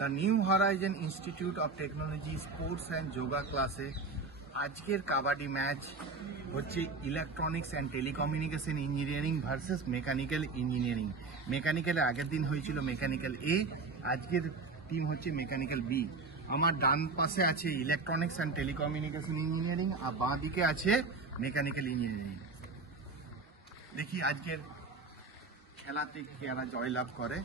The new horizon institute of technology sports and yoga ক্লাসে আজকের kabaddi match হচ্ছে electronics and telecommunication engineering versus mechanical engineering. মেকানিক্যালের আগের দিন হয়েছিল মেকানিক্যাল এ, আজকের টিম হচ্ছে মেকানিক্যাল বি। আমার ডান পাশে আছে ইলেকট্রনিক্স অ্যান্ড টেলিকমিউনিকেশন ইঞ্জিনিয়ারিং আর বাঁ দিকে আছে মেকানিক্যাল ইঞ্জিনিয়ারিং। দেখি আজকের খেলাতে কারা জয়লাভ করে।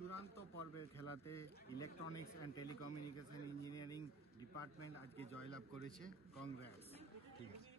চূড়ান্ত পর্বের খেলাতে electronics and telecommunication engineering department আজকে জয়লাভ করেছে। কংগ্রেস। ঠিক আছে।